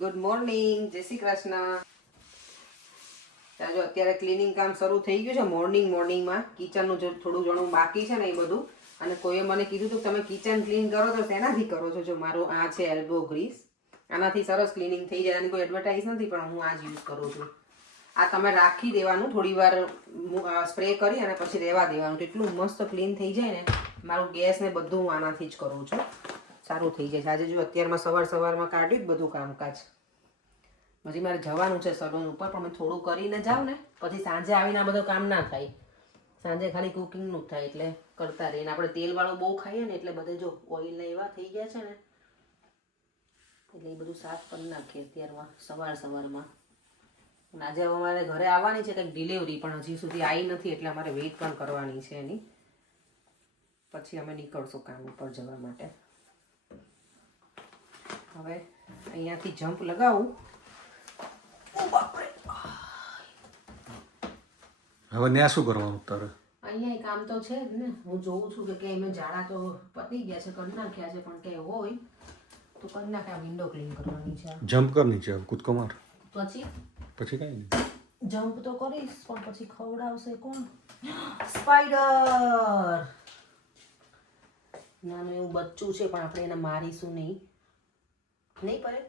Good morning, જય શ્રી કૃષ્ણ. ચાલો અત્યારે ક્લિનિંગ કામ શરૂ થઈ ગયું છે. મોર્નિંગમાં કિચનનું જો થોડું ઘણું બાકી છે ને એ બધું. અને કોઈએ મને કીધું હતું તમે કિચન ક્લીન કરો તો શેનાથી કરો છો? જો મારું આ છે એલ્બો ગ્રીસ, આનાથી સરસ ક્લિનિંગ થઈ જાય. આની કોઈ એડવર્ટાઇઝ નથી પણ હું આ જ યુઝ કરું છું. આ તમે રાખી દેવાનું, થોડી વાર સ્પ્રે કરી અને પછી રહેવા દેવાનું, એટલું મસ્ત ક્લીન થઈ જાય ને. મારું ગેસ ને બધું હું આનાથી જ કરું છું, સારું થઈ જાય છે. આજે જો અત્યારમાં સવારમાં કાઢ્યું જ બધું કામકાજ. પછી મારે જવાનું છે સલૂન ઉપર, પણ મેં થોડું કરીને જાઉં ને પછી સાંજે આવીને આ બધું કામ ના થાય. સાંજે ખાલી કુકિંગનું જ થાય, એટલે કરતા રહીને. આપણે તેલવાળું બહુ ખાઈએ ને એટલે બધે જો ઓઇલને એવા થઈ ગયા છે ને, એટલે એ બધું સાફ કરી નાખીએ અત્યારમાં સવારમાં. આજે અમારે ઘરે આવવાની છે કંઈક ડિલિવરી, પણ હજી સુધી આવી નથી, એટલે અમારે વેઇટ પણ કરવાની છે એની. પછી અમે નીકળશું કામ ઉપર જવા માટે. હવે અહીંયાથી જમ્પ લગાવું. હવે ત્યાં શું કરવાનું તારે? અહીંયા કામ તો છે જ ને. હું જોઉં છું કે એમાં ઝાડા તો પતી ગયા છે, કરી નાખ્યા છે, પણ કે હોય તો કરી નાખે. આ વિન્ડો ક્લીન કરવાની છે. જમ્પ કર નીચે, કૂદકો માર. પછી કઈ નહીં, જમ્પ તો કરીશ, પણ પછી ખવડાવશે કોણ? સ્પાઈડર! નાનું એવું બચ્ચું છે, પણ આપણે એને મારીશું નહીં પડે.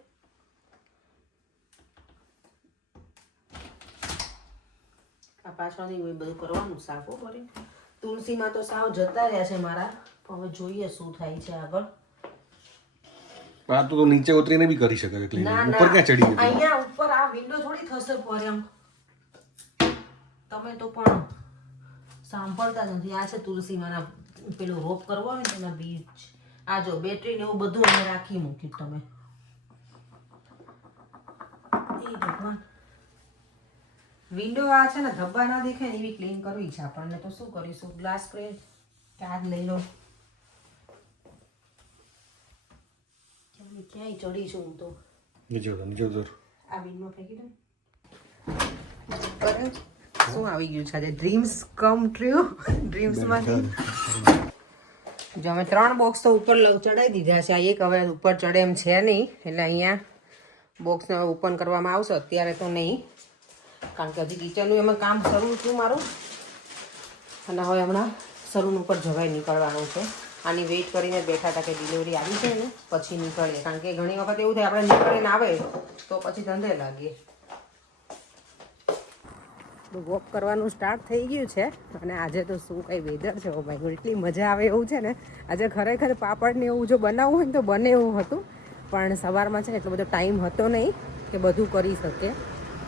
આ પાછળથી બધું કરવાનું સાફ પડે. તુલસીમાં તો સાવ જતા રહ્યા છે મારા, હવે જોઈએ શું થાય છે આગળ. આ તો નીચે ઉતરીને બી કરી શકે છે ક્લીન. ના ઉપર ક્યાં ચડી ગઈ? અહીંયા ઉપર આ વિન્ડો થોડી થશે પર એમ. તમે તો પણ સાંભળતા નથી. આ છે તુલસીમાં પેલું રોપ કરવો હોય ને તેના બીજ. આ જો બેટરી ને એવું બધું અમે રાખી મૂક્યું. તમે એ ભગવાન, વિન્ડો આ છે ને ધબ્બા ના દેખાય ને એવી ક્લીન કરવી છે આપણને. તો શું કરીશું? ગ્લાસ સ્પ્રે ચાર્જ લઈ લો. ક્યાંય ચડીશું હું તો. નીચે ઉતર. આ વિન્ડો ફેંકી દઉં. શું આવી ગયું છે આજે? Dreams come true. ડ્રીમ્સમાંથી જો અમે 3 બોક્સ તો ઉપર ચડાવી દીધા છે. આ એક હવે ઉપર ચડે એમ છે નહીં, એટલે અહીંયા બોક્સને ઓપન કરવામાં આવશે. અત્યારે તો નહીં, કારણ કે હજી કિચનનું એમાં કામ શરૂ હતું મારું. અને હવે હમણાં સલૂન ઉપર જવાય નીકળવાનું છે. આની વેઇટ કરીને બેઠા હતા કે ડિલિવરી આવી જાય ને પછી નીકળીએ, કારણ કે ઘણી વખત એવું થાય આપણે નીકળીને આવે તો પછી ધંધે લાગીએ. વોક કરવાનું સ્ટાર્ટ થઈ ગયું છે. અને આજે તો શું કંઈ વેધર છે! ઓ માય ગોડ, એટલી મજા આવે એવું છે ને. આજે ખરેખર પાપડ ને એવું જો બનાવવું હોય ને તો બને એવું હતું, પણ સવારમાં છે ને એટલો બધો ટાઈમ હતો નહીં કે બધું કરી શકે.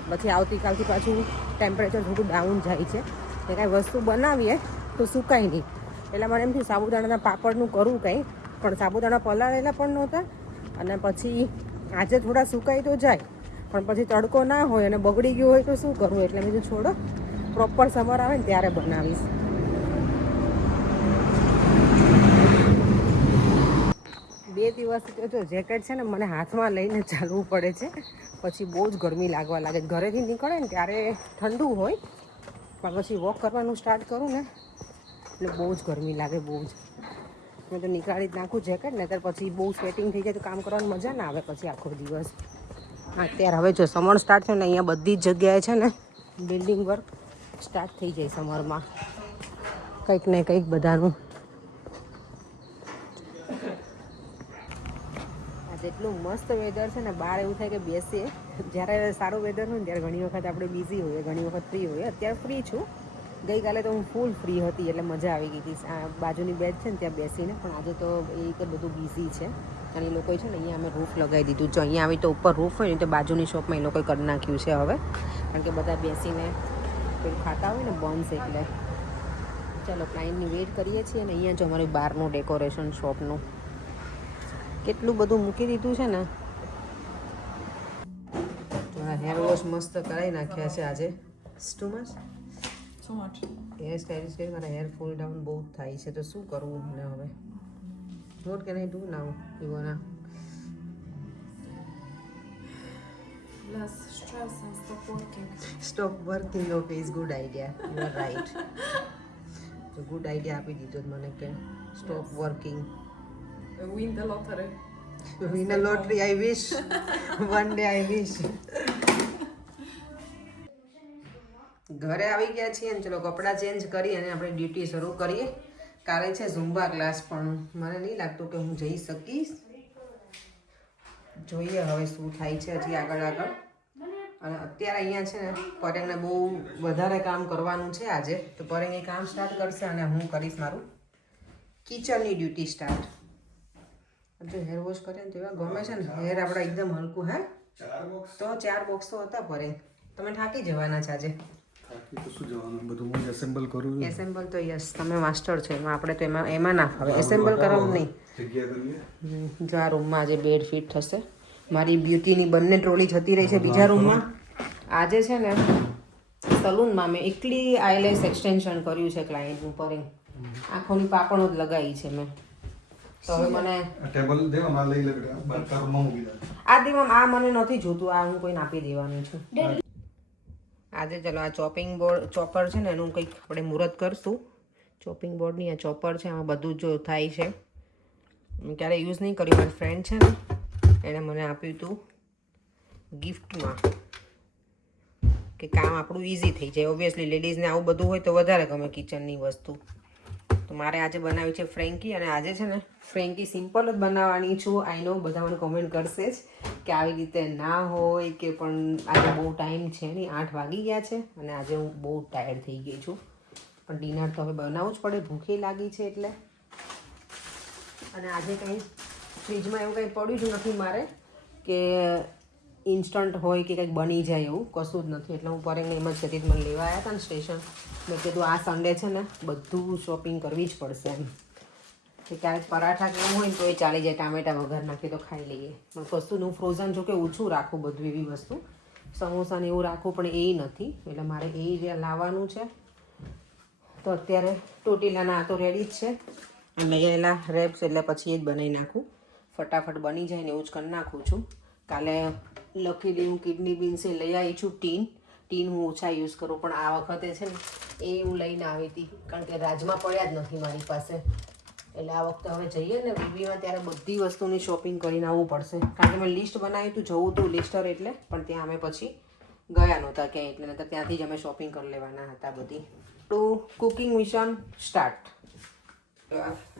પછી આવતીકાલથી પાછું ટેમ્પરેચર થોડું ડાઉન જાય છે, એ કાંઈ વસ્તુ બનાવીએ તો સુકાય નહીં. એટલે મને એમ થયું સાબુદાણાના પાપડનું કરું કંઈ, પણ સાબુદાણા પલાળેલા પણ નહોતા. અને પછી આજે થોડા સુકાઈ તો જાય, પણ પછી તડકો ના હોય અને બગડી ગયું હોય તો શું કરવું? એટલે મેં કીધું છોડો, પ્રોપર સમર આવે ને ત્યારે બનાવીશ. 2 દિવસથી જો જેકેટ છે ને મને હાથમાં લઈને ચાલવું પડે છે, પછી બહુ જ ગરમી લાગવા લાગે. ઘરેથી નીકળે ને ત્યારે ઠંડુ હોય, પણ પછી વોક કરવાનું સ્ટાર્ટ કરું ને એટલે બહુ જ ગરમી લાગે, બહુ જ. મેં તો નીકાળી જ નાખું જેકેટ, ને ત્યારે પછી બહુ સ્વેટિંગ થઈ જાય તો કામ કરવાની મજા ના આવે પછી આખો દિવસ. અત્યારે હવે જો સમર સ્ટાર્ટ થયું ને અહીંયા બધી જ જગ્યાએ છે ને બિલ્ડિંગ વર્ક સ્ટાર્ટ થઈ જાય સમરમાં, કંઈક ને કંઈક બધાનું. જેટલું મસ્ત વેધર છે ને, બહાર એવું થાય કે બેસીએ. જ્યારે સારું વેધર હોય ને ત્યારે ઘણી વખત આપણે બિઝી હોઈએ, ઘણી વખત ફ્રી હોઈએ. અત્યારે ફ્રી છું. ગઈકાલે તો હું ફૂલ ફ્રી હતી, એટલે મજા આવી ગઈ હતી આ બાજુની બેડ છે ને ત્યાં બેસીને. પણ આજે તો એ રીતે બધું બિઝી છે. અને એ લોકોએ છે ને અહીંયા અમે રૂફ લગાવી દીધું. જો અહીંયા આવી તો ઉપર રૂફ હોય ને તો બાજુની શોપમાં એ લોકોએ કરી નાખ્યું છે હવે, કારણ કે બધા બેસીને પેલું ખાતા હોય ને બન્સ. એટલે ચાલો ક્લાયન્ટની વેઇટ કરીએ છીએ. અને અહીંયા જો અમારી બહારનું ડેકોરેશન શોપનું કેટલું બધું મૂકી દીધું છે ને. હેર વોશ મસ્ત કરાવી નાખ્યા છે આજે. ટુ મચ હેર સ્ટાઇલિશ કરી મારા હેર ફોલ ડાઉન બહુ થાય છે, તો શું કરવું મને હવે? What can I do now Ivona? Less stress and stop working. Stop working. Okay, is good idea. You are right. તો ગુડ આઈડિયા આપી દીધો મને કે stop working. Win the lottery. Win lottery I wish one day I wish. ઘરે આવી ગયા છીએ અને ચલો કપડાં ચેન્જ કરી અને આપણે ડ્યુટી શરૂ કરીએ. કાલે છે ઝુમ્બા ક્લાસ પણ મને નહીં લાગતું કે હું જઈ શકીશ. જોઈએ હવે શું થાય છે હજી આગળ. અને અત્યારે અહીંયા છે ને પરેંગને બહુ વધારે કામ કરવાનું છે આજે. તો પરેંગ એ કામ સ્ટાર્ટ કરશે અને હું કરીશ મારું કિચનની ડ્યુટી સ્ટાર્ટ. જો હેર વોશ કરે ને તો એવા ગમે છે ને હેર આપણા એકદમ હલકું. હે તો 4 બોક્સ તો હતા પરેંગ. તમે થાકી જવાના છે આજે. એસેમ્બલ તો યસ તમે માસ્ટર છો એમાં. આપણે તો એમાં ના ફાવે. એસેમ્બલ કરવાનું નહીં. જો આ રૂમમાં આજે બેડ ફિટ થશે. મારી બ્યુટીની બંને ટ્રોલી જતી રહી છે બીજા રૂમમાં. આજે છે ને સલૂનમાં મેં એકલી આઈલેસ એક્સટેન્શન કર્યું છે ક્લાયન્ટનું. પરેંગ આંખોની પાપણો જ લગાવી છે મેં. તો હવે મને આ દીમાં આ મને નથી જોતું. આ હું કોઈને આપી દેવાનું છું આજે. ચલો આ ચોપિંગ બોર્ડ ચોપર છે ને એનું કંઈક આપણે મુહૂર્ત કરશું. ચોપિંગ બોર્ડની આ ચોપર છે આમાં બધું જો થાય છે. ક્યારે યુઝ નહીં કર્યું. મારી ફ્રેન્ડ છે ને એણે મને આપ્યું હતું ગિફ્ટમાં કે કામ આપણું ઇઝી થઈ જાય. ઓબ્વિયસલી લેડીઝને આવું બધું હોય તો વધારે ગમે કિચનની વસ્તુ. તો મારે આજે બનાવી છે ફ્રેન્કી. અને આજે છે ને ફ્રેન્કી સિમ્પલ જ બનાવવાની છું. આઈ નો બધા મને કોમેન્ટ કરશે જ કે આવી રીતે ના હોય કે પણ આજે બહુ ટાઈમ છે નહીં. 8 વાગી ગયા છે અને આજે હું બહુ ટાયર્ડ થઈ ગઈ છું. પણ ડિનર તો હવે બનાવવું જ પડે. ભૂખે લાગી છે એટલે. અને આજે કંઈ ફ્રીજમાં એવું કંઈ પડ્યું જ નથી મારે કે ઇન્સ્ટન્ટ હોય કે કંઈક બની જાય એવું કશું જ નથી. એટલે હું પરેંગને એમ જ કહેતી મને લેવા આવ્યા હતા ને સ્ટેશન. મેં કીધું આ સન્ડે છે ને બધું શોપિંગ કરવી જ પડશે એમ. કે ક્યારેક પરાઠા કે એવું હોય ને તો એ ચાલી જાય. ટામેટા વગર નાખી તો ખાઈ લઈએ. પણ કશું હું ફ્રોઝન જો કે ઓછું રાખું બધું એવી વસ્તુ. સમોસા ને એવું રાખું પણ એ નથી. એટલે મારે એ જે લાવવાનું છે. તો અત્યારે ટોટીલાના આ તો રેડી જ છે. લઈ આવેલા રેપ્સ એટલે પછી એ જ બનાવી નાખું. ફટાફટ બની જાય ને એવું જ કરી નાખું છું. કાલે લકીલી હું કિડની બીન્સે લઈ આવી છું ટીન હું ઓછા યુઝ કરું. પણ આ વખતે છે ને એ હું લઈને આવી હતી કારણ કે રાજમાં પડ્યા જ નથી મારી પાસે. એટલે આ વખતે હવે જઈએ ને વીવીમાં ત્યારે બધી વસ્તુની શોપિંગ કરીને આવવું પડશે. કારણ કે મેં લિસ્ટ બનાવ્યું હતું જવું હતું લિસ્ટર એટલે. પણ ત્યાં અમે પછી ગયા નહોતા ક્યાંય. એટલે નહીંતર ત્યાંથી જ અમે શોપિંગ કરી લેવાના હતા બધી. તો કુકિંગ મિશન સ્ટાર્ટ.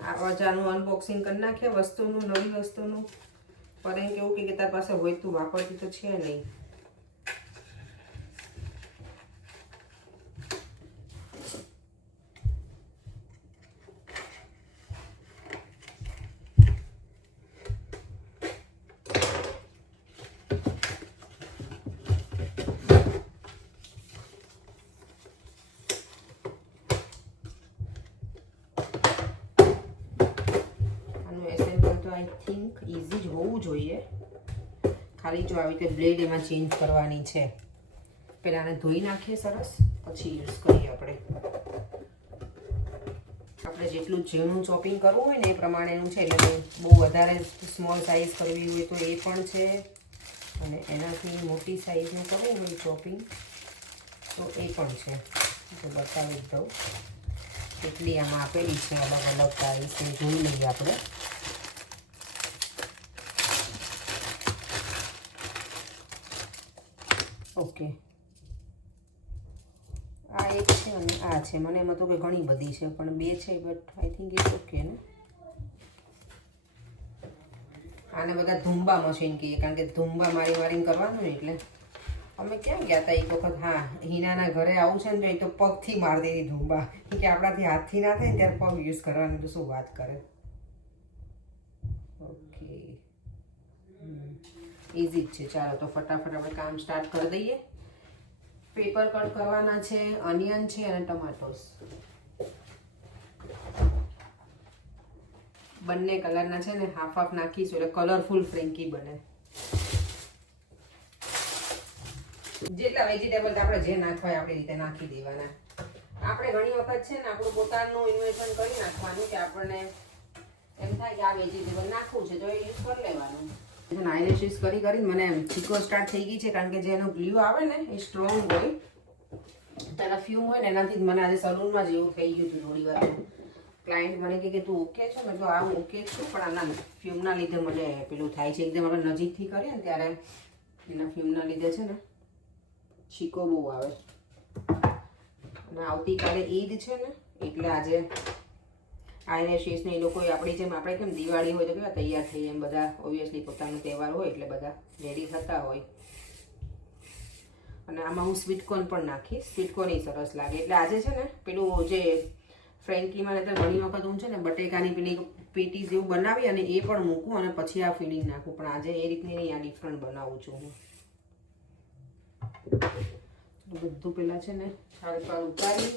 આ બજારનું અનબોક્સિંગ કરી નાખીએ વસ્તુનું, નવી વસ્તુનું. પરેંગ કેવું કે તાર પાસે હોય તું વાપરતી તો છે નહીં. આઈ થિંક ઇઝી જ હોવું જોઈએ. ખાલી જો આવી રીતે બ્લેડ એમાં ચેન્જ કરવાની છે. પહેલાં આને ધોઈ નાખીએ સરસ પછી યુઝ કરીએ આપણે. આપણે જેટલું ઝીણું ચોપિંગ કરવું હોય ને એ પ્રમાણેનું છે. એટલે બહુ વધારે સ્મોલ સાઇઝ કરવી હોય તો એ પણ છે. અને એનાથી મોટી સાઇઝનું કરવું હોય ચોપિંગ તો એ પણ છે. તો બતાવી દઉં કેટલી આમાં આપેલી છે અલગ અલગ સાઇઝ. જોઈ લઈએ આપણે. ઓકે આ એક છે અને આ છે. મને એમાં તો કે ઘણી બધી છે પણ 2 છે. But I think it's okay ને. આને બધા ધુંબા મશીન કહીએ કારણ કે ધુંબા મારી કરવાનું ને. એટલે અમે ક્યાં ગયા હતા એક વખત. હા હિનાના ઘરે આવું છે ને તો પગથી મારી દેવી ધુંબા. કે આપણાથી હાથથી ના થાય ને ત્યારે પગ યુઝ કરવાનું. તો શું વાત કરે. ઓકે ઇઝી જ છે. ચાલો તો ફટાફટ આપણે કામ સ્ટાર્ટ કરી દઈએ. પેપર કટ કરવાના છે, અનિયન છે અને ટમાટોસ. બંને કલરના છે ને હાફ નાખીશું એટલે કલરફુલ ફ્રેન્કી બને. જેટલા વેજીટેબલ આપણે જે નાખવા હોય આપણી રીતે નાખી દેવાના. આપણે ઘણી વખત છે ને આપણું પોતાનું ઇન્વેન્શન કરી નાખવાનું કે આપણને એમ થાય કે આ વેજીટેબલ નાખવું છે તો એ યુઝ કરી લેવાનું. આઈલેશીસ કરીને મને ચીકો સ્ટાર્ટ થઈ ગઈ છે કારણ કે જે એનો ગ્લુ આવે ને એ સ્ટ્રોંગ હોય. તેના ફ્યુમ હોય ને એનાથી મને આજે સલૂનમાં જેવું થઈ ગયું હતું થોડી વાર. ક્લાયન્ટ મને કહે કે તું ઓકે છે? મેં તો આ ઓકે છું, પણ આના ફ્યુમના લીધે મને પેલું થાય છે. એકદમ આપણે નજીકથી કરીએ ને ત્યારે એના ફ્યુમના લીધે છે ને છીકો બહુ આવે. અને આવતીકાલે ઈદ છે ને એટલે આજે આઈલેશીસ ને એ લોકો આપણી જેમ આપણે કેમ દિવાળી હોય તો કેવા તૈયાર થઈએ એમ બધા ઓબ્વિયસલી પોતાનો તહેવાર હોય એટલે બધા રેડી થતા હોય. અને આમાં હું સ્વીટકોર્ન પણ નાખીશ. સ્વીટકોર્ન એ સરસ લાગે. એટલે આજે છે ને પેલું જે ફ્રેન્કીમાં તો ઘણી વખત હું છે ને બટેકાની પેલી પેટીસ જેવું બનાવી અને એ પણ મૂકું અને પછી આ ફિલિંગ નાખું, પણ આજે એ રીતની નહીં, આ ડિફરન્ટ બનાવું છું હું. બધું પહેલાં છે ને થાળી પર ઉતારી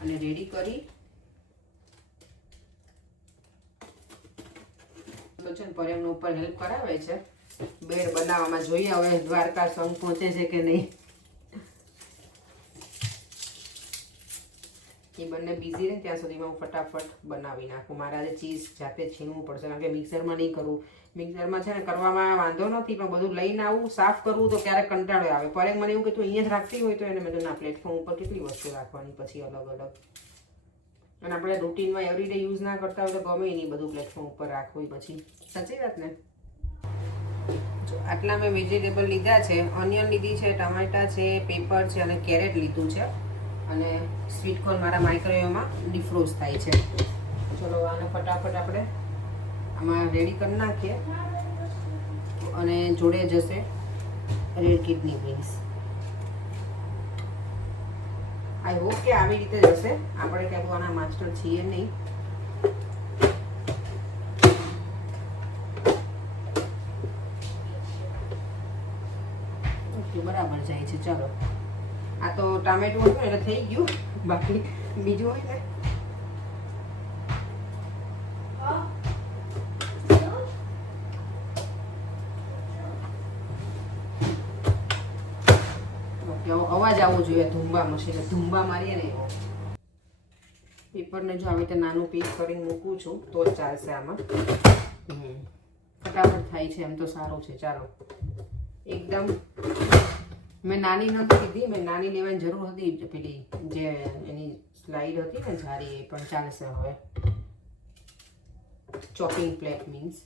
અને રેડી કરી તો છે ને પર્યમનો ઉપર હેલ્પ કરાવે છે બેડ બનાવવામાં. જોઈએ હવે દ્વારકા સંગ પહોંચે છે કે નહીં. એ બંને બિઝી રહે ત્યાં સુધીમાં હું ફટાફટ બનાવી નાખું. મારે આજે ચીઝ જાતે છીણવું પડશે કારણ કે મિક્સરમાં નહીં કરવું. મિક્સરમાં છે ને કરવામાં વાંધો નથી, પણ બધું લઈને આવું સાફ કરવું તો ક્યારેક કંટાળો આવે. પરેક મને એવું કે તું અહીંયા જ રાખતી હોય તો એને મેં તો ના, પ્લેટફોર્મ ઉપર કેટલી વસ્તુ રાખવાની પછી અલગ અલગ. અને આપણે રૂટીનમાં એવરીડે યુઝ ના કરતા હોય તો ગમે નહીં બધું પ્લેટફોર્મ ઉપર રાખવું પછી. સાચી વાત ને? જો આટલા મેં વેજીટેબલ લીધા છે. ઓનિયન લીધી છે, ટમાટા છે, પેપર છે અને કેરેટ લીધું છે. અને સ્વીટકોર્ન મારા માઇક્રોવેવમાં ડિફ્રોઝ થાય છે. ચલો આને ફટાફટ આપણે આમાં રેડી કરી નાખીએ. અને જોડે જશે red kidney beans. I hope કે આવી રીતે જશે. આપણે ક્યાંક આના માસ્ટર છીએ નહીં. ઓકે, બરાબર જાય છે. ચલો આ તો ટામેટું હતું એટલે થઈ ગયું. બાકી બીજું હોય ને અવાજ આવવો જોઈએ. ધૂંબા મશીન ધૂંબા મારીએ ને એવો. પેપરને જો આવી રીતે નાનું પીસ કરીને મૂકું છું તો જ ચાલશે આમાં. ફટાફટ થાય છે એમ તો સારું છે. ચાલો એકદમ મેં નાની નથી કીધી, મેં નાની લેવાની જરૂર હતી. પેલી જે એની સ્લાઇડ હતી ને જારી, એ પણ ચાલશે હવે. ચોપિંગ પ્લેટ મીન્સ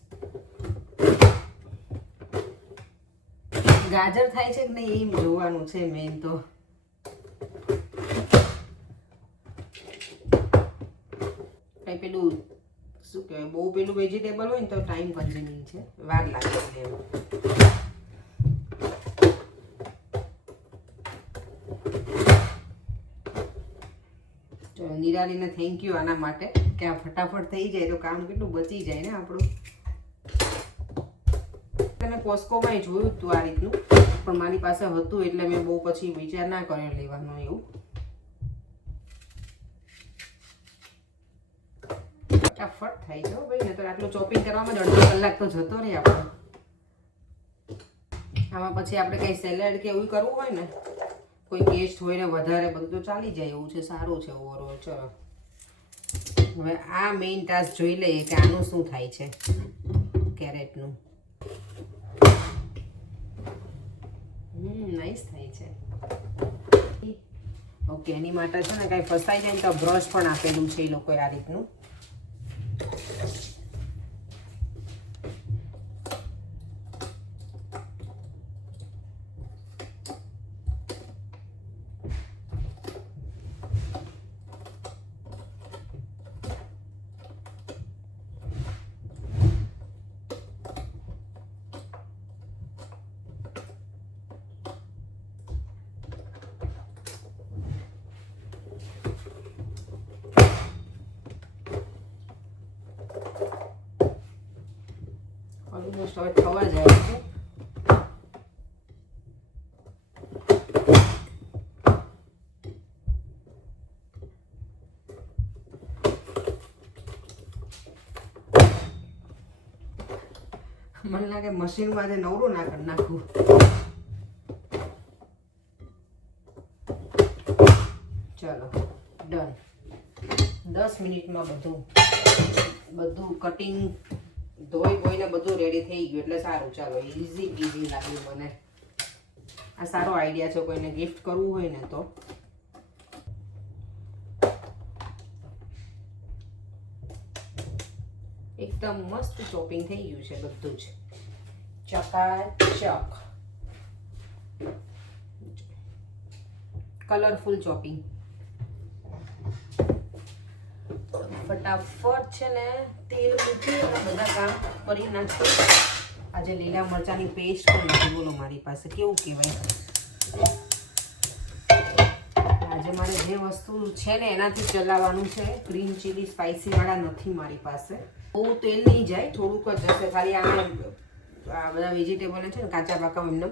ગાજર થાય છે કે નહીં એ જોવાનું છે મેઇન તો. કઈ પેલું શું કહેવાય, બહુ પેલું વેજીટેબલ હોય ને તો ટાઈમ કન્ઝ્યુમિંગ છે, વાર લાગે લેવું. નિરાલીને થેન્ક યુ આના માટે કે આ ફટાફટ થઈ જાય તો કામ કેટલું બચી જાય ને આપણું. મેં કોસ્કોમાં જોયું હતું આ રીતનું, પણ મારી પાસે હતું એટલે મેં બહુ પછી વિચાર ના કર્યો લેવાનો એવું. ફટાફટ થાય છે ભાઈ, ને તો આટલું ચોપિંગ કરવામાં જ અડધો કલાક તો જતો રહે આપણો. આમાં પછી આપણે કંઈ સેલેડ કે એવું કરવું હોય ને, કોઈ ગેસ્ટ હોય ને વધારે, બધું તો ચાલી જાય એવું છે. સારું છે ઓવરઓલ. ચલો હવે આ મેઇન ટાસ્ક જોઈ લઈએ કે આનું શું થાય છે કેરેટનું. નાઈસ થાય છે. ઓકે, એની માટે છે ને કાંઈ ફસાઈ જાય ને તો બ્રશ પણ આપેલું છે એ લોકોએ આ રીતનું. ઓલમોસ્ટ હવે થવા જાય છે. મને લાગે મશીનમાં જે નવરું ના કરી નાખવું. ચલો ડન. 10 મિનિટમાં બધું કટિંગ ધોઈ બોઈને બધું રેડી થઈ ગયું એટલે સારું. ચાલો ઇઝી બીઝી લાગ્યું મને. આ સારો આઈડિયા છે કોઈને ગિફ્ટ કરવું હોય ને તો. એકદમ મસ્ત ચોપિંગ થઈ ગયું છે બધું જ ચકાચક કલરફુલ ચોપિંગ. ફટાફટ છે ને તેલ મૂકી અને બધા કામ કરી નાખીએ. આજે લીલા મરચાંની પેસ્ટ પણ નથી, બોલો મારી પાસે કેવું કહેવાય. આજે મારે જે વસ્તુ છે ને એનાથી ચલાવવાનું છે. ગ્રીન ચીલી સ્પાઇસી વાળા નથી મારી પાસે. બહુ તેલ નહીં જાય, થોડુંક જ જશે. ખાલી આને આ બધા વેજીટેબલ છે ને કાચા પાકા એમને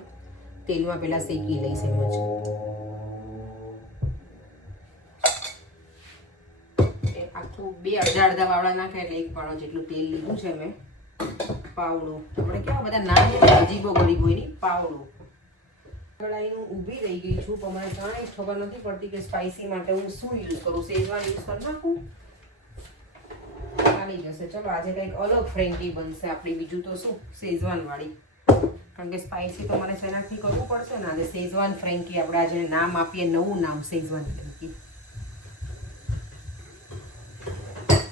તેલમાં પહેલાં શેકી લઈશ એમ જ. આખું 2 અડધા વાવડા નાખે એટલે 1 પાવડો જેટલું તેલ લીધું છે મેં. પાવડું આપણે કેવા બધા નામ અજીબો ગરીબ હોય ની પાવડું. કઢાઈનું ઊભી રહી ગઈ છું પણ મને જાણે ખબર નથી પડતી કે સ્પાઇસી માટે હું શું યુઝ કરું. શેઝવાન યુઝ કરી નાખું, ચાલી જશે. ચલો આજે કંઈક અલગ ફ્રેન્કી બનશે આપણી, બીજું તો શું શેઝવાન વાળી. કારણ કે સ્પાઇસી તો મને શેનાથી કરવું પડશે ને. આજે શેઝવાન ફ્રેન્કી આપણે આજે નામ આપીએ, નવું નામ શેઝવાન ફ્રેન્કી.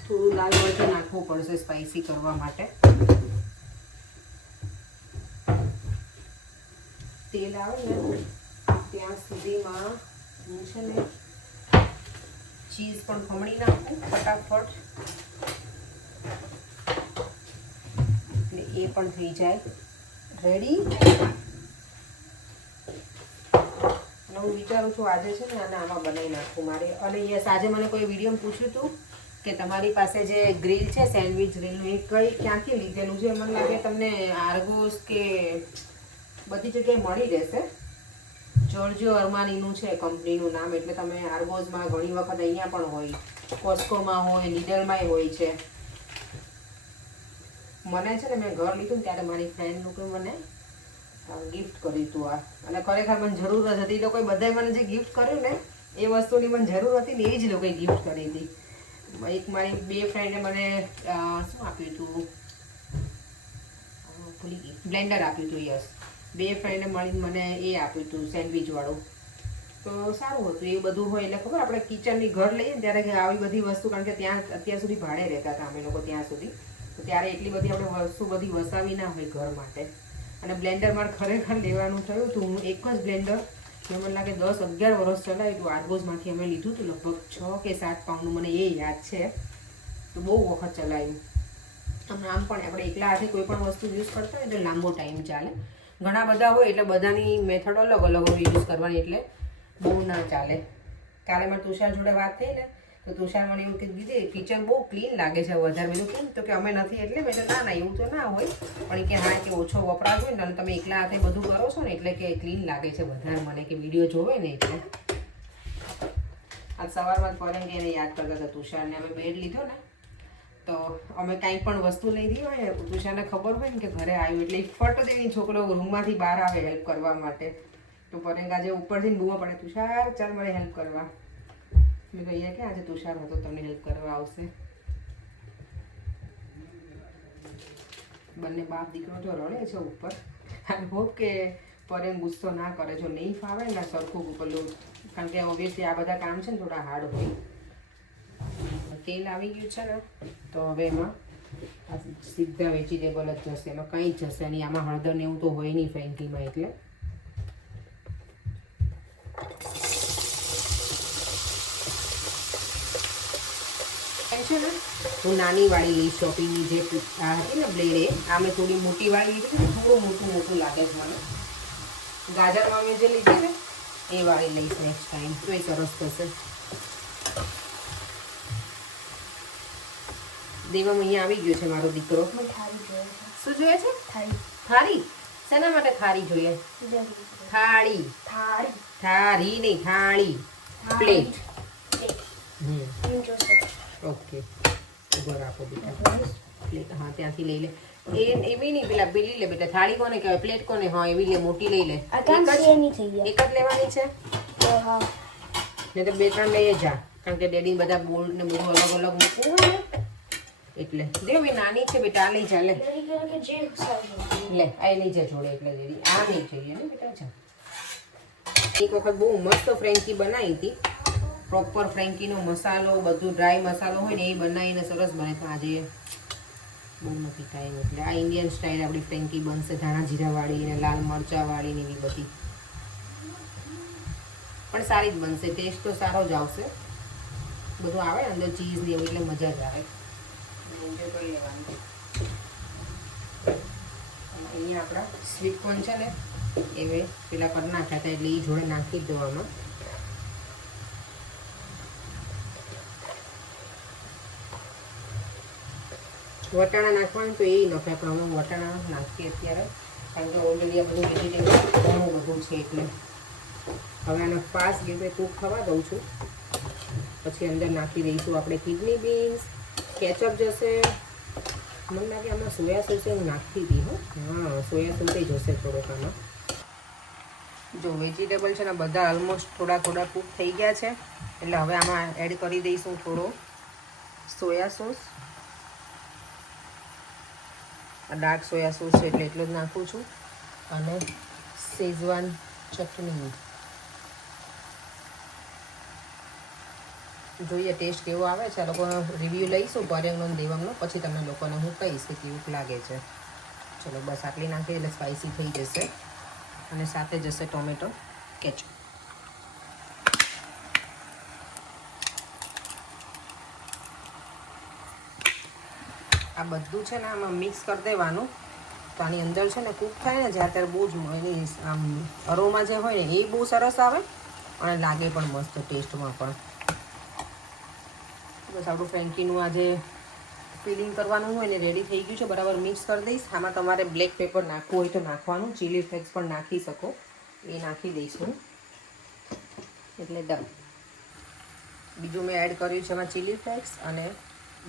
થોડું લાલ મરચું નાખવું પડશે સ્પાઇસી કરવા માટે. તેલ આવે ને ત્યાં સુધીમાં હું છે ને ચીઝ પણ ખમણી નાખું ફટાફટ, એટલે એ પણ થઈ જાય રેડી. અને હું વિચારું છું આજે છે ને આને આમાં બનાવી નાખું મારે. અને યસ, આજે મને કોઈ વિડીયોમાં પૂછ્યું હતું કે તમારી પાસે જે ગ્રીલ છે સેન્ડવિચ ગ્રીલનું એ ક્યાંથી લીધેલું છે. મને લાગે તમને આર્ગોસ કે બધી જગ્યાએ મળી રહેશે. જોર્જિયો અર્માનીનું છે કંપનીનું નામ, એટલે તમે આર્ગોઝમાં ઘણી વખત અહીંયા પણ હોય, કોસ્કોમાં હોય, લીડલમાંય હોય છે. મને છે ને મેં ઘર લીધું ને ત્યારે મારી ફ્રેન્ડ લોકોએ મને ગિફ્ટ કર્યું હતું આ. અને ખરેખર મને જરૂર જ હતી. એ લોકોએ બધાએ મને જે ગિફ્ટ કર્યું ને એ વસ્તુની મને જરૂર હતી ને એ જ લોકોએ ગિફ્ટ કરી હતી. એક મારી 2 ફ્રેન્ડે મને શું આપ્યું હતું, ભૂલી ગઈ, બ્લેન્ડર આપ્યું હતું. યસ, 2 ફ્રેન્ડે મળીને મને એ આપ્યું હતું સેન્ડવિચ વાળું. તો સારું હતું. એ બધું હોય એટલે ખબર આપણે કિચનની ઘર લઈએ ને ત્યારે આવી બધી વસ્તુ, કારણ કે ત્યાં અત્યાર સુધી ભાડે રહેતા હતા અમે લોકો ત્યાં સુધી, તો ત્યારે એટલી બધી આપણે વસ્તુ બધી વસાવી ના હોય ઘર માટે. અને બ્લેન્ડર મારે ખરેખર લેવાનું થયું હતું. હું એક જ બ્લેન્ડર મને લાગે 10-11 વર્ષ ચલાવ્યું હતું. આર્ગોઝમાંથી અમે લીધું હતું, લગભગ 6 કે 7 પાઉન્ડનું મને એ યાદ છે. તો બહુ વખત ચલાવ્યું. અને આમ પણ આપણે એકલા હાથે કોઈ પણ વસ્તુ યુઝ કરતા હોય તો લાંબો ટાઈમ ચાલે. ઘણા બધા હોય એટલે બધાની મેથડ અલગ અલગ હોય યુઝ કરવાની, એટલે બહુ ના ચાલે. કાલે મારે તુષાર જોડે વાત થઈ ને તો તુષાર મને એવું કીધું કિચન બહુ ક્લીન લાગે છે વધારે. મેં કેમ તો કે અમે નથી એટલે મેં તો ના એવું તો ના હોય, પણ કે હા કે ઓછો વપરાશ હોય ને અને તમે એકલા હાથે બધું કરો છો ને એટલે કે ક્લીન લાગે છે વધારે મને, કે વિડીયો જોવે ને એટલે. આજ સવારમાં જ ફોરેન એને યાદ કરતા હતા તુષારને. અમે બેડ લીધો ને તો અમે કાંઈ પણ વસ્તુ લઈ દી હોય ને તુષારને ખબર હોય ને કે ઘરે આવ્યું એટલે ફટ જ એની છોકરો રૂમમાંથી બહાર આવે હેલ્પ કરવા માટે. તો પરેંગા જે ઉપરથી બૂમો પડે, તુષાર ચાલ મને હેલ્પ કરવા. મેં કહ્યા કે આજે તુષાર હતો તમને હેલ્પ કરવા આવશે. બંને બાપ દીકરો જો રડે છે ઉપર. આઈ હોપ કે પરેંગ ગુસ્સો ના કરે. જો નહીં ફાવે ને સરખું પેલું, કારણ કે ઓબ્વિયસલી આ બધા કામ છે ને થોડા હાર્ડ હોય. તેલ આવી ગયું છે ને તો હવે એમાં સીધા વેજીટેબલ જ જશે, એમાં કંઈ જ જશે નહીં. આમાં હળદર ને એવું તો હોય નહીં ફ્રેન્કીમાં, એટલે છે ને હું નાની વાળી લઈશ. ચોપિંગની જે આ હતી ને બ્લેડ, એ આ મેં થોડી મોટી વાળી લીધી ને, થોડું મોટું લાગે છે મને. ગાજરમાં મેં જે લીધી ને એ વાળી લઈશ નેક્સ્ટ ટાઈમ, તો એ સરસ થશે. દેવમ અહીંયા આવી ગયો છે મારો દીકરો. શું જોઈએ છે? થાળી. શેના માટે થાળી જોઈએ? થાળી. થાળી નહીં, થાળી. પ્લેટ. ઓકે, ઉભો રાખો બેટા. પ્લેટ હા ત્યાંથી લઈ લે. એવી નહીં, પેલી લે બેટા. થાળી કોને કહેવાય? પ્લેટ કોને? હા એવી લે, મોટી લઈ લે. એક જ લેવાની છે ને તો 2-3 લઈ જા, કારણ કે ડેડી બધા બોલ ને બધું અલગ અલગ મૂકવું હોય ને એટલે. દેવ એ નાની છે બેટા, આ લઈ જા. લે લે આ લઈ જા જોડે, એટલે ડેડી આ નહીં જોઈએ ને બેટા. જા. એક વખત બહુ મસ્ત ફ્રેન્કી બનાવી હતી. પ્રોપર ફ્રેન્કીનો મસાલો બધું ડ્રાય મસાલો હોય ને એ બનાવીને સરસ બને. તો આજે બહુ નથી ટાઈમ એટલે આ ઇન્ડિયન સ્ટાઇલ આપણી ફ્રેન્કી બનશે ધાણા જીરાવાળી ને લાલ મરચાંવાળી ને એવી બધી પણ સારી જ બનશે ટેસ્ટ તો સારો જ આવશે બધું આવે ને અંદર ચીઝ ને એવું એટલે મજા જ આવે એન્જોય કરી લેવાનું અહીંયા આપણા સ્વીટ કોર્ન છે ને એ પેલા પર નાખ્યા હતા એટલે એ જોડે નાખી જ દેવામાં વટાણા નાખવાનું તો એ નખાય પણ અમે વટાણા નાખીએ અત્યારે કારણ કે ઓલરેડી આ બધું વેજીટેબલ ઘણું બધું છે એટલે હવે આને ફાસ્ટ ગેસે કૂક થવા દઉં છું પછી અંદર નાખી દઈશું આપણે કિડની બીન્સ કેચઅપ જશે મને લાગે આમાં સોયા સોસ હું નાખતી હતી હા સોયા સોસ જશે થોડોક આમાં જો વેજીટેબલ છે ને બધા ઓલમોસ્ટ થોડા થોડા કૂક થઈ ગયા છે એટલે હવે આમાં એડ કરી દઈશું થોડો soya sauce dark soya sauce છે એટલે એટલું જ નાખું છું અને શેઝવાન ચટણી જોઈએ ટેસ્ટ કેવો આવે છે આ લોકોનો રિવ્યૂ લઈશું પર્યંગનો દેવમનો પછી તમને લોકોને હું કહીશ કે કેવું લાગે છે ચલો બસ આટલી નાખી એટલે સ્પાઇસી થઈ જશે અને સાથે જશે ટોમેટો કેચઅપ આ બધું છે ને આમાં મિક્સ કરી દેવાનું તો આની અંદર છે ને કૂક થાય ને જ્યારે ત્યારે બહુ જ એની આમ અરોમા જે હોય ને એ બહુ સરસ આવે અને લાગે પણ મસ્ત ટેસ્ટમાં પણ બસ આપણું ફ્રેન્કીનું આજે ફિલિંગ કરવાનું હોય ને રેડી થઈ ગયું છે બરાબર મિક્સ કરી દઈશ આમાં તમારે બ્લેક પેપર નાખવું હોય તો નાખવાનું ચીલી ફ્લેક્સ પણ નાખી શકો એ નાખી દઈશું એટલે ડન બીજું મેં એડ કર્યું છે એમાં ચીલી ફ્લેક્સ અને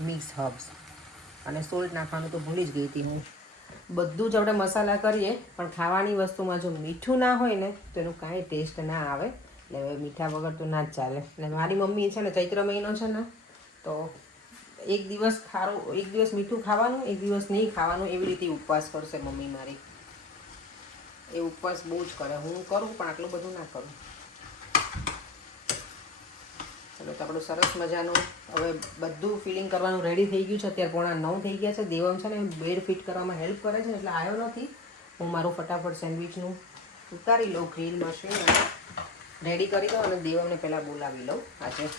મિક્સ હર્બ્સ અને સોલ્ટ નાખવાનું તો ભૂલી જ ગઈ હતી હું બધું જ આપણે મસાલા કરીએ પણ ખાવાની વસ્તુમાં જો મીઠું ના હોય ને તો એનું કાંઈ ટેસ્ટ ના આવે એટલે હવે મીઠા વગર તો ના જ ચાલે અને મારી મમ્મી છે ને ચૈત્ર મહિનો છે ને તો એક દિવસ ખારું એક દિવસ મીઠું ખાવાનું એક દિવસ નહીં ખાવાનું એવી રીતે ઉપવાસ કરશે મમ્મી મારી એ ઉપવાસ બહુ જ કરે હું કરું પણ આટલું બધું ના કરું ચલો તો આપણું સરસ મજાનું હવે બધું ફિલિંગ કરવાનું રેડી થઈ ગયું છે અત્યારે 8:45 થઈ ગયા છે દેવમ છે ને બેડ ફિટ કરવામાં હેલ્પ કરે છે એટલે આવ્યો નથી હું મારું ફટાફટ સેન્ડવિચનું ઉતારી લઉં ગ્રીલ મશીન અને રેડી કરી દઉં અને દેવમને પહેલાં બોલાવી લઉં આજે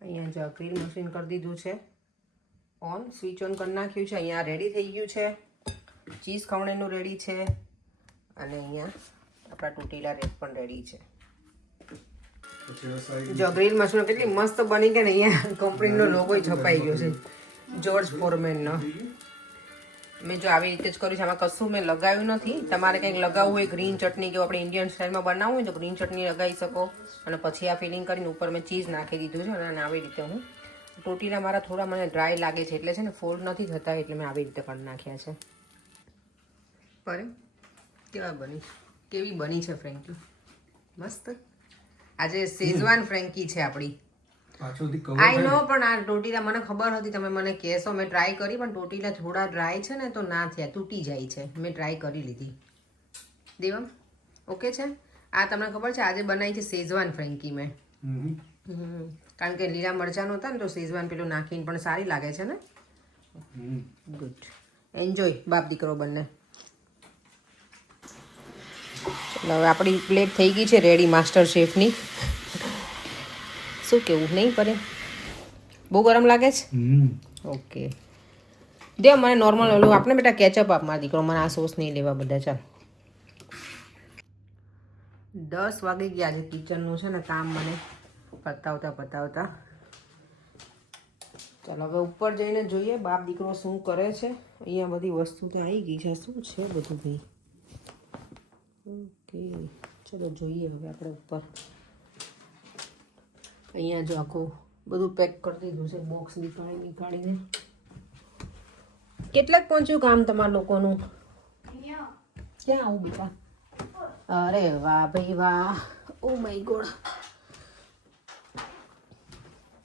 અહીંયા જો ગ્રીલ મશીન કરી દીધું છે ઓન સ્વિચ ઓન કરી નાખ્યું છે અહીંયા રેડી થઈ ગયું છે ચીઝ ખવણીનું રેડી છે અને અહીંયા આપણા તૂટેલા રેડ પણ રેડી છે જો ગ્રીલ મશીન કેટલી મસ્ત બની કે ને અહીંયા કંપનીનો લોગો છપાઈ ગયો છે જોર્જ ફોરમેનનો મેં જો આવી રીતે જ કર્યું છે આમાં કશું મેં લગાવ્યું નથી તમારે કંઈક લગાવવું હોય ગ્રીન ચટણી કે આપણે ઇન્ડિયન સ્ટાઇલમાં બનાવવું હોય તો ગ્રીન ચટણી લગાવી શકો અને પછી આ ફિલિંગ કરીને ઉપર મેં ચીઝ નાખી દીધું છે અને આવી રીતે હું ટોટીના મારા થોડા મને ડ્રાય લાગે છે એટલે છે ને ફોલ્ડ નથી થતા એટલે મેં આવી રીતે કરી નાખ્યા છે પર કેવી બની છે ફ્રેન્કી મસ્ત આજે શેઝવાન ફ્રેન્કી છે આપણી આઈ નો પણ આ ટોટીલા મને ખબર હતી તમે મને કહેશો મેં ટ્રાય કરી પણ ટોટીલા થોડા ડ્રાય છે ને તો ના થયા તૂટી જાય છે મેં ટ્રાય કરી લીધી દેવમ ઓકે છે આ તમને ખબર છે આજે બનાવી છે શેઝવાન ફ્રેન્કી મેં કારણ કે લીલા મરચાં હતા ને તો શેઝવાન પેલું નાખીને પણ સારી લાગે છે ને ગુડ એન્જોય બાપ દીકરો બંને ચલો હવે આપણી પ્લેટ થઈ ગઈ છે રેડી માસ્ટર શેફની શું કેવું નહીં પડે બહુ ગરમ લાગે છે ઓકે દે મને નોર્મલ ઓલું આપણે બેટા કેચઅપ આપ મારા દીકરો મને આ સોસ નહીં લેવા બધા ચાલ 10 વાગી ગયા છે કિચનનું છે ને કામ મને પતાવતા ચાલો હવે ઉપર જઈને જોઈએ બાપ દીકરો શું કરે છે અહીંયા બધી વસ્તુ તો આવી ગઈ છે શું છે બધું ભાઈ ઓકે ચલો જોઈએ હવે આપણે ઉપર અહીંયા જો આખું બધું પેક કરી દીધું છે બોક્સ નીકાળીને કેટલાક પહોંચ્યું કામ તમારા લોકોનું ક્યાં આવું બેટા અરે વાહ ભાઈ વાહ ઓ માય ગોડ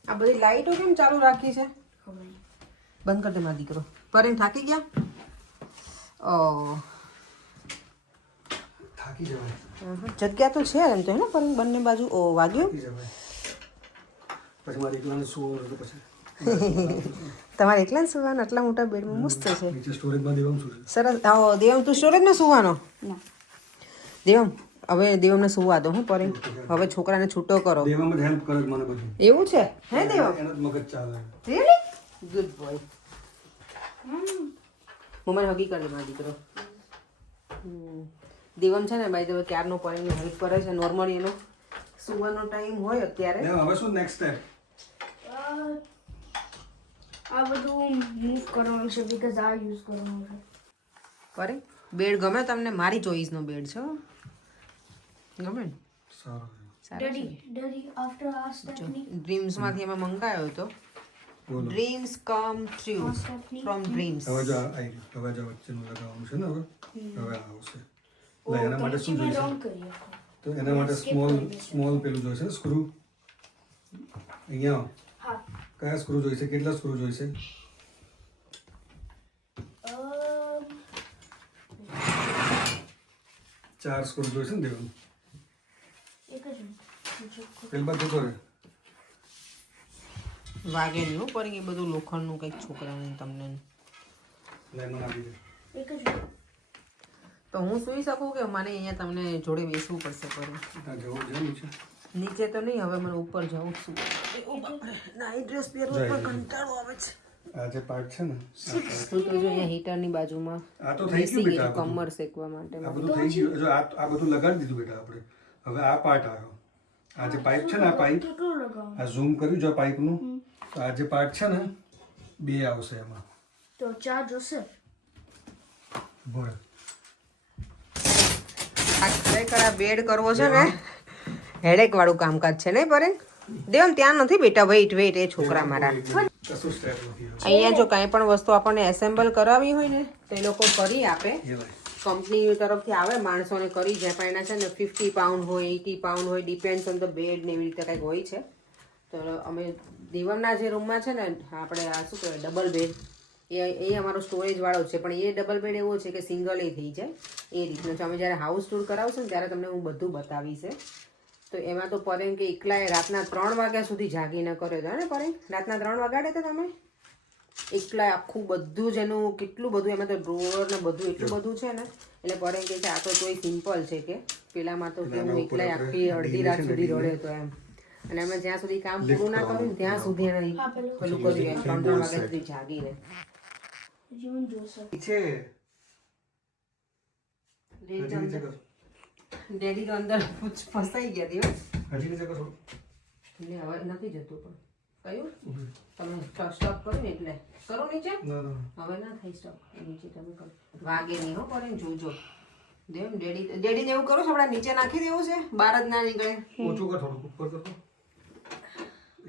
આ બધી લાઈટો કેમ ચાલુ રાખી છે બંધ કરી દે મારો દીકરો પર એમ થાકી ગયા ઓ થાકી જવાય જગ્યા તો છે એમ તો હે ને પણ બંને બાજુ ઓ વાગ્યું પછી મારી એકલાને શું પછી તમારે એકલા જ સુવાનું આટલા મોટા બેડમાં મસ્ત છે નીચે સ્ટોરેજમાં દેવાનું શું છે? સરસ આવો દેવમ તું સ્ટોરેજમાં સુવાનો દેવમ હવે દેવમને સુવા દો હું પરે હવે છોકરાને છૂટો કરો દેવામાં જ હેલ્પ કરે છે મને બધું. એવું છે હે દેવમ એના જ મગજ ચાલે. રીયલી ગુડ બોય મમ્મી હગી કરી મારો દીકરો દેવમ છે ને બાય ધ વે ક્યારનો પરેની હેલ્પ કરે છે નોર્મલી એનો સુવાનો ટાઈમ હોય અત્યારે દેવ, હવે શું નેક્સ્ટ સ્ટેપ? આ બધું મૂવ કરવાનું છે બીકોઝ આ યુઝ કરવાનું છે પરે બેડ ગમે તમને મારી ચોઈસનો બેડ છે હો. ગમે ને સારું. ડેડી આફ્ટર આ સ્ટેપની ડ્રીમ્સમાંથી અમે મંગાયો હતો બોલો. Dreams come true from dreams હવે જો આ આવી ગયું. હવે જો વચ્ચેનું લગાવવાનું છે ને હવે આ આવશે. એટલે એના માટે શું જોઈશે? રોંગ કરી આપો તો એના માટે સ્મોલ પેલું જોઈશે સ્ક્રૂ. અહીંયા આવો. હા કયા સ્ક્રૂ જોઈશે? કેટલા સ્ક્રૂ જોઈશે? ચાર સ્ક્રૂ જોઈશે ને દેવાનું. એક જ મિનિટ પેલી બાજુ કરે. વાગે નહીં હો પર એ બધું લોખંડનું કંઈક છોકરાને તમને લાઈનમાં આપી દે. એક જ મિનિટ તો હું સુઈ શકું કે મને અહીંયા તમને જોડે બેસવું પડશે પર આ જવું છે નીચે. નીચે તો નહીં હવે મને ઉપર જવું છું નાઇટ ડ્રેસ પહેરવો પણ કંટાળો આવે છે આ જે પાર્ટ છે ને તું તો જો અહીંયા હીટરની બાજુમાં આ તો થઈ ગયું બેટા. આ બધું. કમર શેકવા માટે આ બધું થઈ ગયું. જો આ બધું લગાડી દીધું બેટા આપણે. હવે આ પાર્ટ આવ્યો. આ જે પાઇપ છે ને આ પાઇપ કેટલું લગાવવાનું આ ઝૂમ કર્યું જો પાઇપનું તો આ જે પાર્ટ છે ને બે આવશે એમાં. તો ચાર જોશે બોલ. આ ખરેખર આ બેડ કરવો છે ને હેડેક વાળું કામકાજ છે નહીં પરે દેવમ ત્યાં નથી બેટા વેઇટ એ છોકરા મારા કશું સ્ટેપ નથી. અહીંયા જો કાંઈ પણ વસ્તુ આપણને એસેમ્બલ કરાવી હોય ને તો એ લોકો કરી આપે એ લાય. કંપની તરફથી આવે માણસોને કરી જાય પણ એના છે ને 50 પાઉન્ડ હોય 80 પાઉન્ડ હોય ડિપેન્ડ્સ ઓન ધ બેડ ને એવી રીતે કંઈક હોય છે તો અમે દેવમના જે રૂમમાં છે ને આપણે આ શું કહેવાય ડબલ બેડ એ અમારો સ્ટોરેજ વાળો છે પણ એ ડબલ બેડ એવો છે કે સિંગલ એ થઈ જાય એ રીતનો છે અમે જ્યારે હાઉસ ટૂર કરાવશું ને ત્યારે તમને હું બધું બતાવીશ તો એમાં તો પરેમ કે એકલાએ રાતના 3 વાગ્યા સુધી જાગીને કર્યો હતો ને પરેમ રાતના 3 વાગ્યા હતા તમે એકલા આખું બધું જ એનું કેટલું બધું એમાં તો ડ્રોવર ને બધું એટલું બધું છે ને એટલે પરેમ કે આ તો કોઈ સિમ્પલ છે કે પેલામાં તો કે હું એકલા આખી અડધી રાત સુધી રડ્યો હતો એમ અને અમે જ્યાં સુધી કામ પૂરું ના કર્યું ને ત્યાં સુધી એને પેલું કર્યું એમ 3 વાગ્યા સુધી જાગીને જીવન જોશે નીચે. હજી નીચે કરો. ડેડી તો અંદર ફસાઈ ગયા હતી હજી નીચે કરો. એટલે હવે નથી જતું પણ કયું તમે સ્ટોપ કરો ને એટલે કરો નીચે ના ના હવે ના થઈ સ્ટોપ નીચે તમે કરો વાગે નહીં હો કરે જોજો દેવ ડેડીને એવું કરો છો આપણા નીચે નાખી દેવું છે બહાર જ ના નીકળે ઓછું કર થોડું ઉપર કર દો.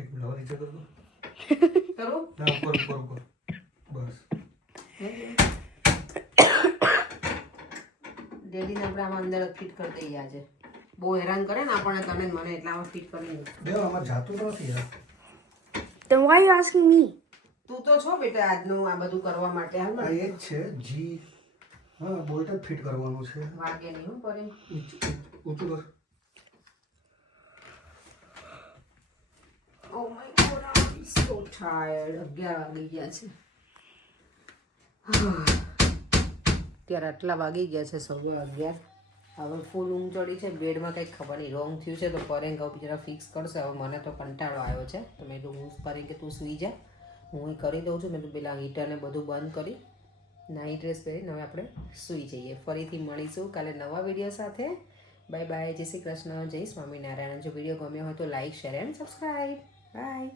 એક મિનિટ હવે નીચે કર દો. કરું ના ઉપર બસ. ડેડીને આપણે આમાં અંદર ફિટ કરી દઈએ આજે બહુ હેરાન કરે ને આપણને તને ને મને એટલામાં ફિટ કરી દેવ આમાં જાતું તો નથી યાર. then why are you asking me તું તો છો બેટા આજનું આ બધું કરવા માટે હાલ આ એ જ છે જી. હા બોલ્ટ જ ફિટ કરવાનું છે. વાગે નહીં હું કરે ઊંચું કર. Oh my god I am so tired 11 વાગી ગયા છે ત્યારે આટલા વાગી ગયા છે 11:15 હવે ફૂલ ઊંઘ ચડી છે બેડમાં કંઈક ખબર નહીં રોંગ થયું છે તો પરેંગ કહું જરા ફિક્સ કરશે હવે મને તો કંટાળો આવ્યો છે તો મેં કીધું હું પરેંગ કે તું સૂઈ જા હું એ કરી દઉં છું મેં તો પેલા હીટરને બધું બંધ કરી નાઇટ ડ્રેસ પહેરીને હવે આપણે સૂઈ જઈએ ફરીથી મળીશું કાલે નવા વિડીયો સાથે બાય બાય જય શ્રી કૃષ્ણ જય સ્વામિનારાયણ જો વિડીયો ગમ્યો હોય તો like share and subscribe by